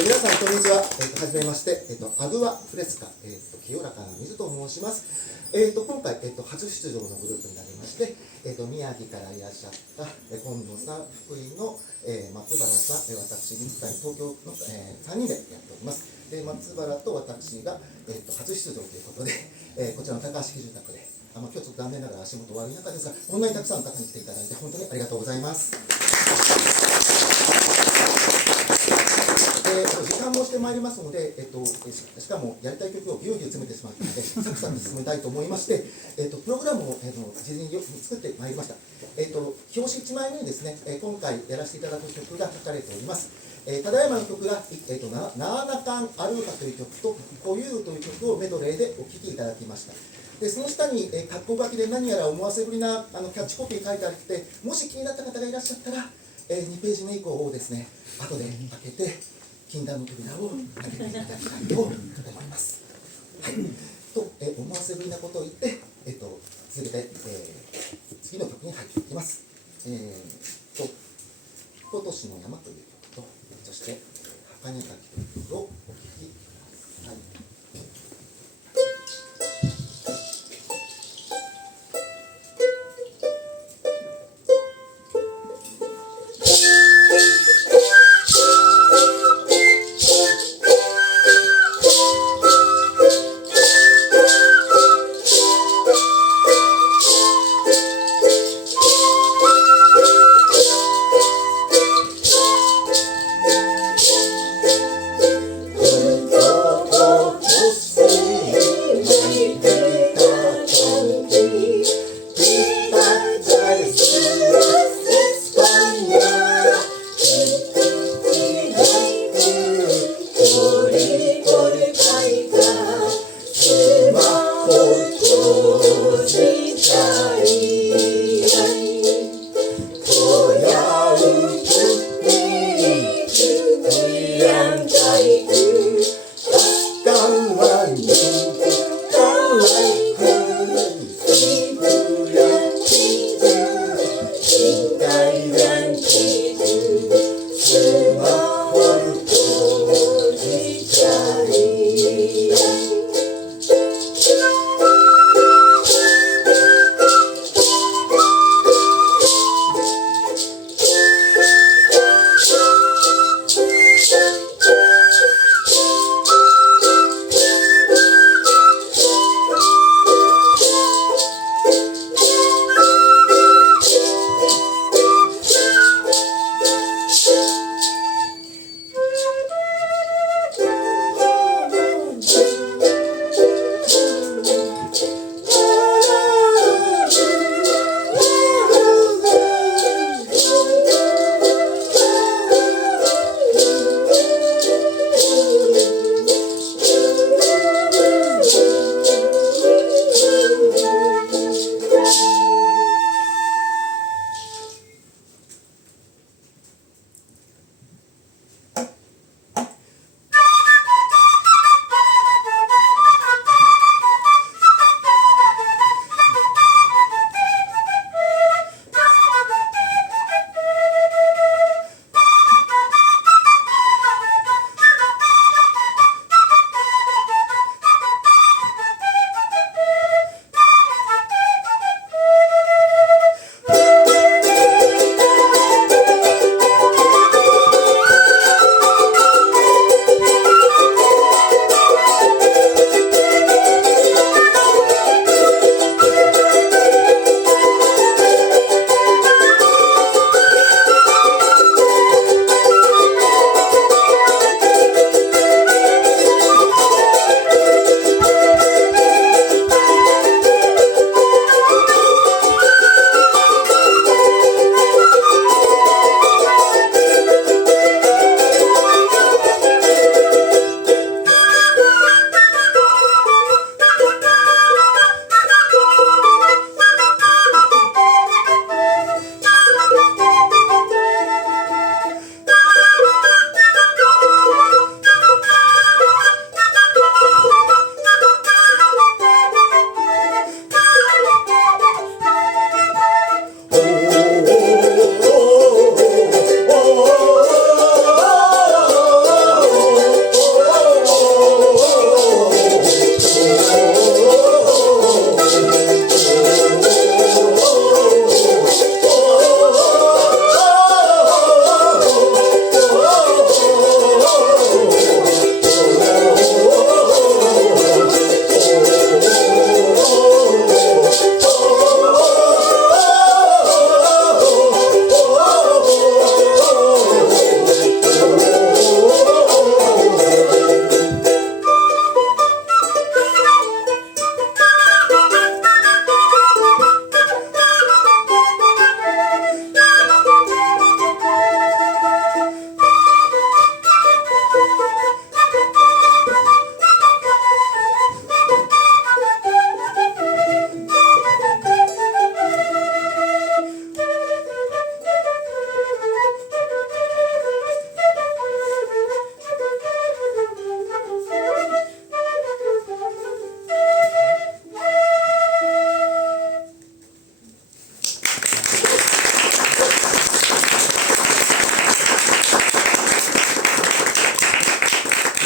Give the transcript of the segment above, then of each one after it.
皆さんこんにちは。はじめまして。アグアフレスカ、清らかな水と申します。今回、初出場のグループになりまして、宮城からいらっしゃった今野さん、福井の、松原さん、私、水谷、東京の、3人でやっております。で、松原と私が、初出場ということで、こちらの高橋住宅で、今日ちょっと残念ながら足元悪い中ですが、こんなにたくさんの方に来ていただいて、本当にありがとうございます。時間もしてまいりますので、しかもやりたい曲をぎゅうぎゅう詰めてしまったので、サクサク進めたいと思いまして、プログラムを、事前に作ってまいりました。表紙1枚目にですね、今回やらせていただく曲が書かれております。ただいまの曲が、ナーナカンアルファという曲と、コユーという曲をメドレーでお聴きいただきました。でその下に、格好書きで何やら思わせぶりなキャッチコピー書いてあって、もし気になった方がいらっしゃったら、2ページ目以降をですね、後で開けて、禁断の扉を開けていただきたいと思います。はい、と、思わせぶりなことを言って、続けて、次の曲に入っていきます。今年の山という曲と、そして、儚かきという曲をお聴きください。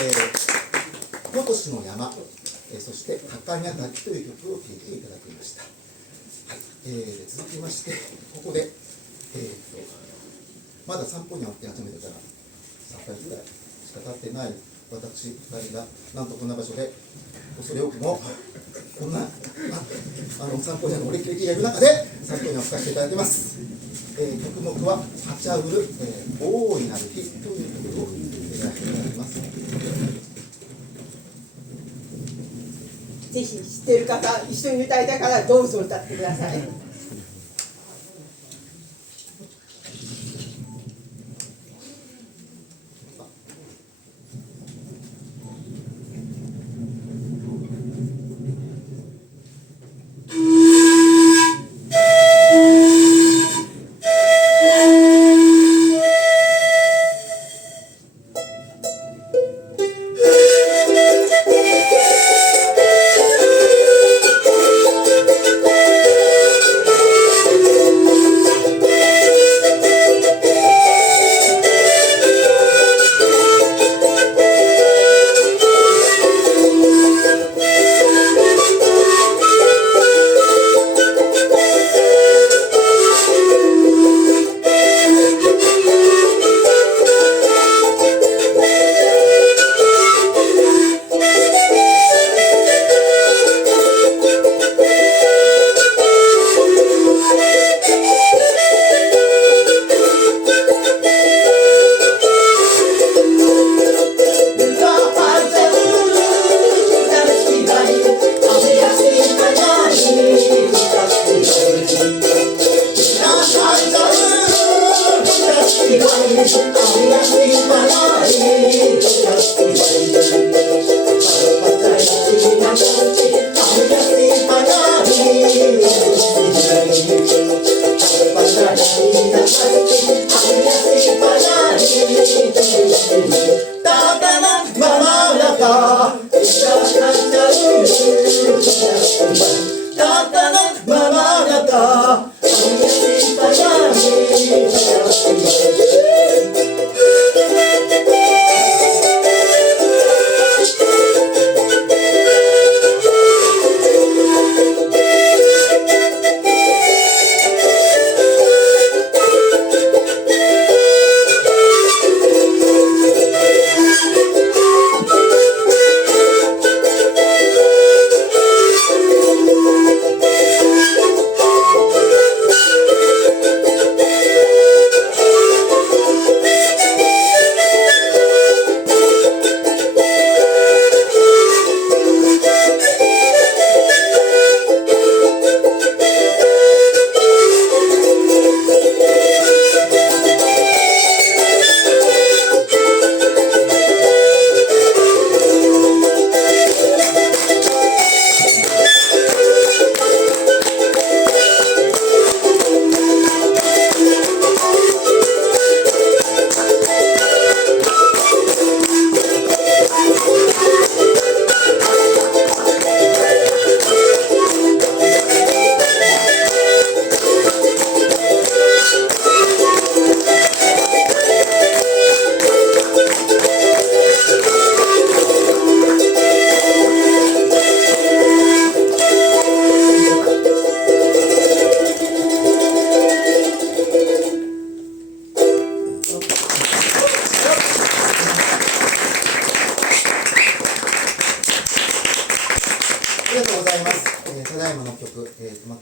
今年の山、そして高宮滝という曲を聴いていただきました。はい、続きまして、ここで、まだ散歩に会って始めてから3回ぐらいしか経ってない私2人が、なんとこんな場所で、恐れ多くも、こんな散歩にの歴々がいる中で、散歩にを吹かせていただきます。曲目は、はちゃうる、大いなる日という曲をやらせていただきます。ぜひ知っている方、一緒に歌いたいからどうぞ歌ってください。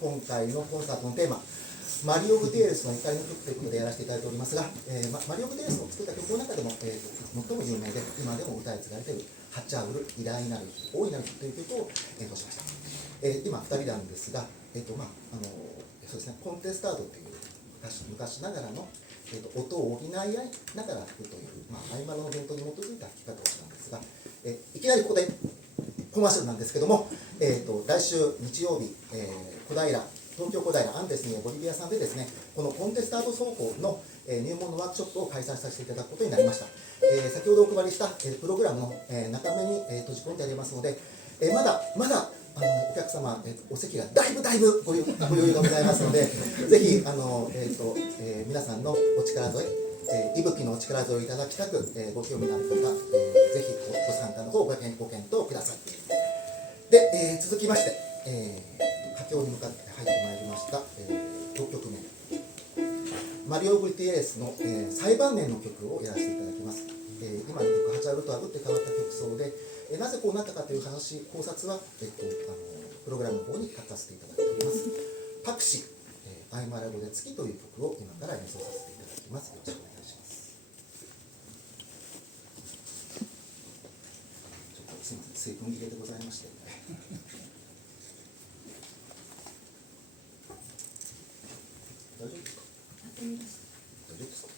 今回のコンサートのテーマ、マリオ・グテーレスの怒りの曲ということでやらせていただいておりますが、マリオ・グテーレスの作った曲の中でも、最も有名で、今でも歌い継がれている、ハチャウル、偉大なる日、大いなる日という曲を演奏しました。今、2人なんですが、そうですね、コンテスタードという昔ながらの、音を補い合いながら弾くという、合間の伝統に基づいた弾き方をしたんですが、いきなりここでコマーシャルなんですけども、来週日曜日、東京小平アンデスにボリビアさんでですね、このコンテスタート走行の入門のワークショップを開催させていただくことになりました。先ほどお配りしたプログラムの中目に閉じ込めてありますので、まだお客様お席がだいぶご余裕がございますので、ぜひ皆さんのお力添え、息吹のお力添えをいただきたく、ご興味のある方、ぜひご参加の方ご検討ください。で、続きまして、佳境に向かって入ってまいりました、6曲目、マリオ・グリティエレスの、最晩年の曲をやらせていただきます。今の曲、ハチャルとは打って変わった曲奏で、なぜこうなったかという考察は、プログラムの方に書かせていただいております。パクシ、アイマラ語で月という曲を今から演奏させていただきます。よろしくお願いします。ちょっとすみません、水分切れでございまして。大丈夫ですか？大丈夫ですか？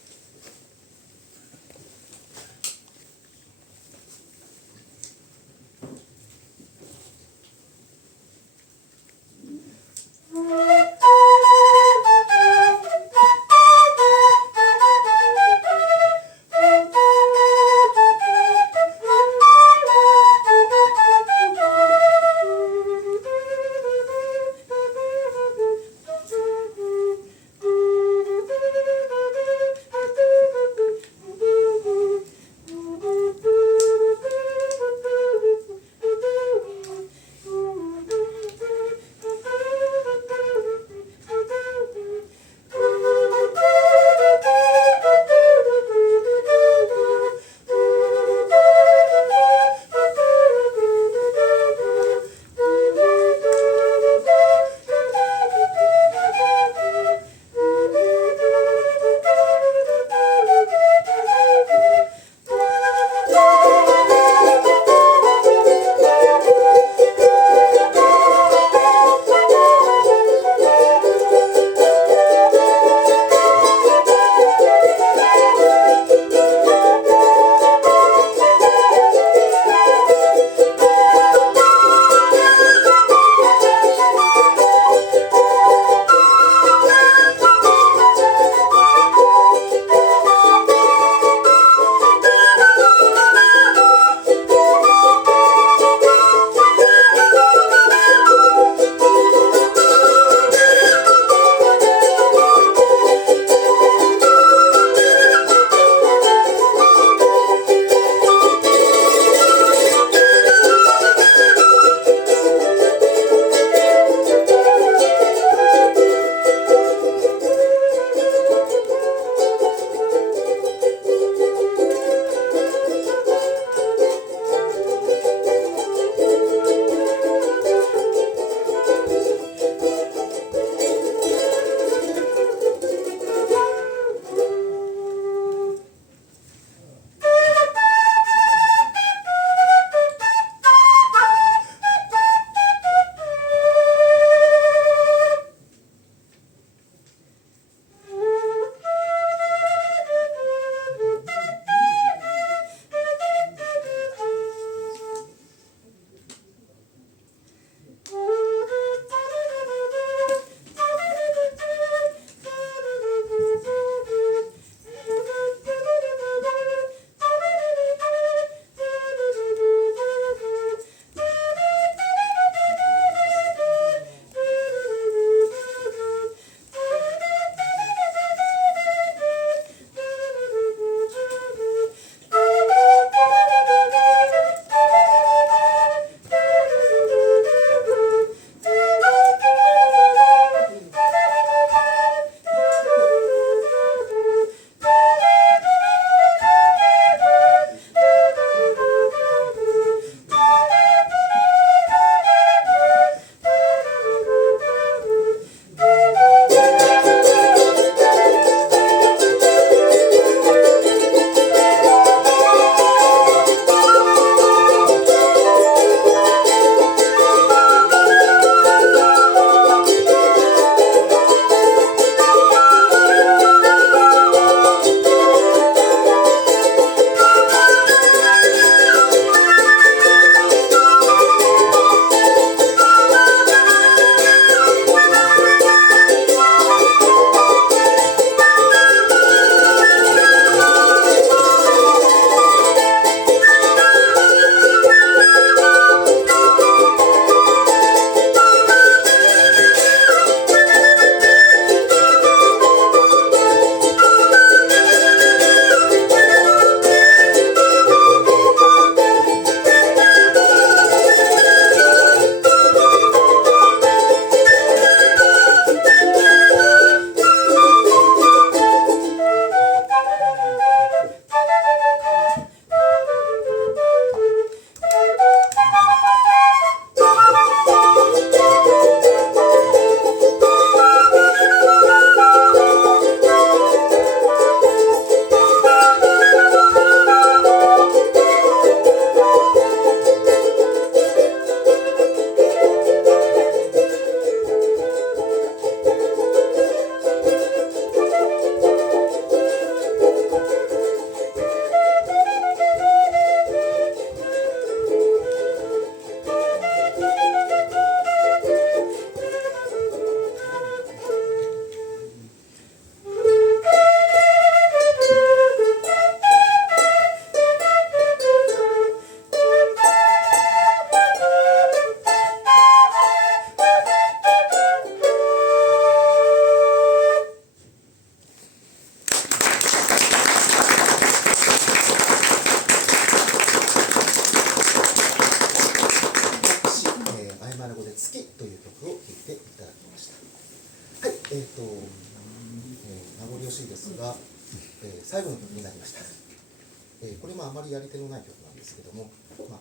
最後の曲になりました。これもあまりやり手のない曲なんですけども、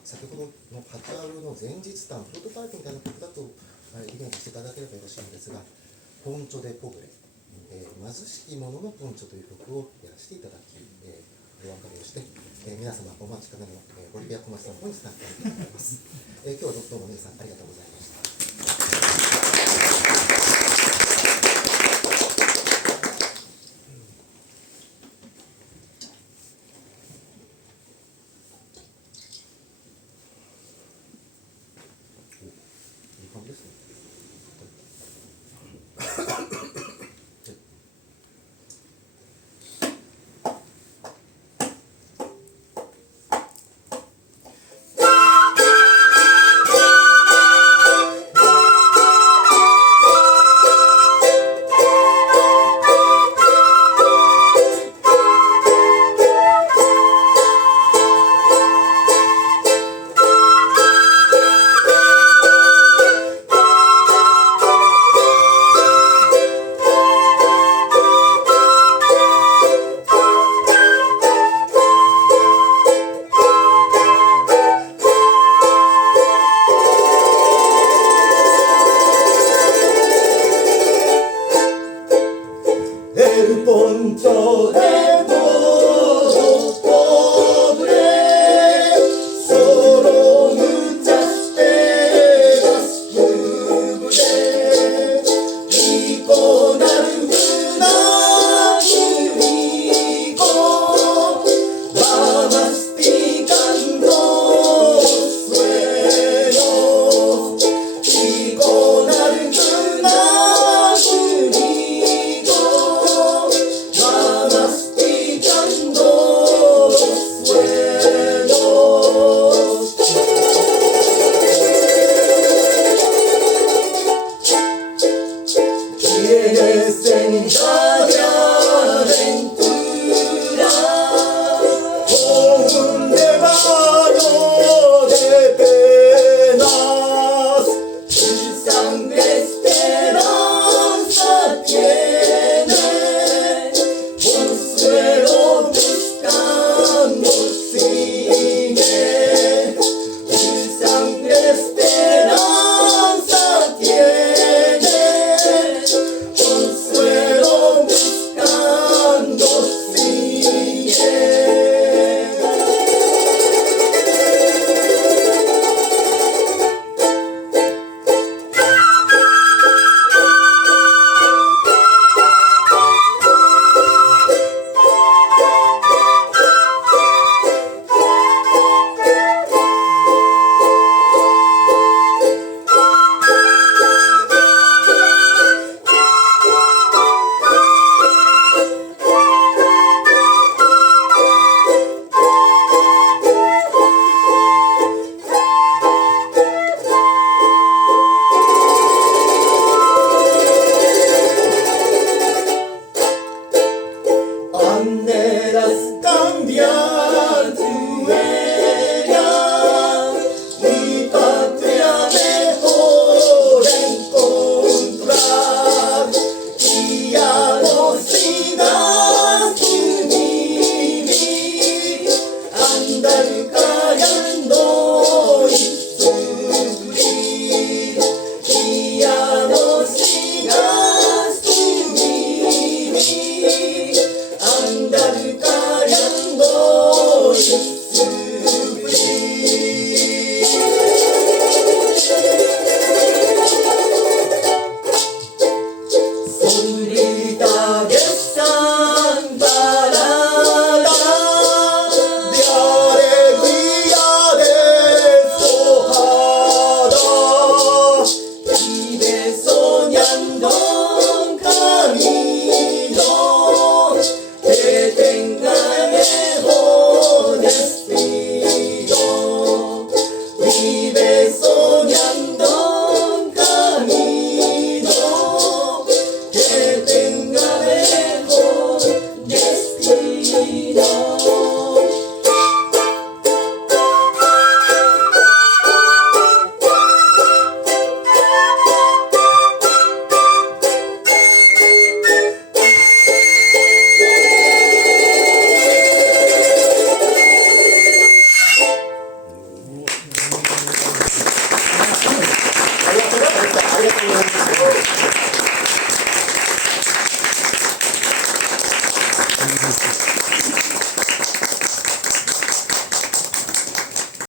先ほどのハチャールの前日譚、プロトタイプみたいな曲だとイメージしていただければよろしいんですが、ポンチョ・デ・ポブレ、貧しき者のポンチョという曲をやらせていただき、お別れをして、皆様お待ちかねのボリビア小町さんの方につなげたいと思います。今日はどうも皆さんありがとうございました。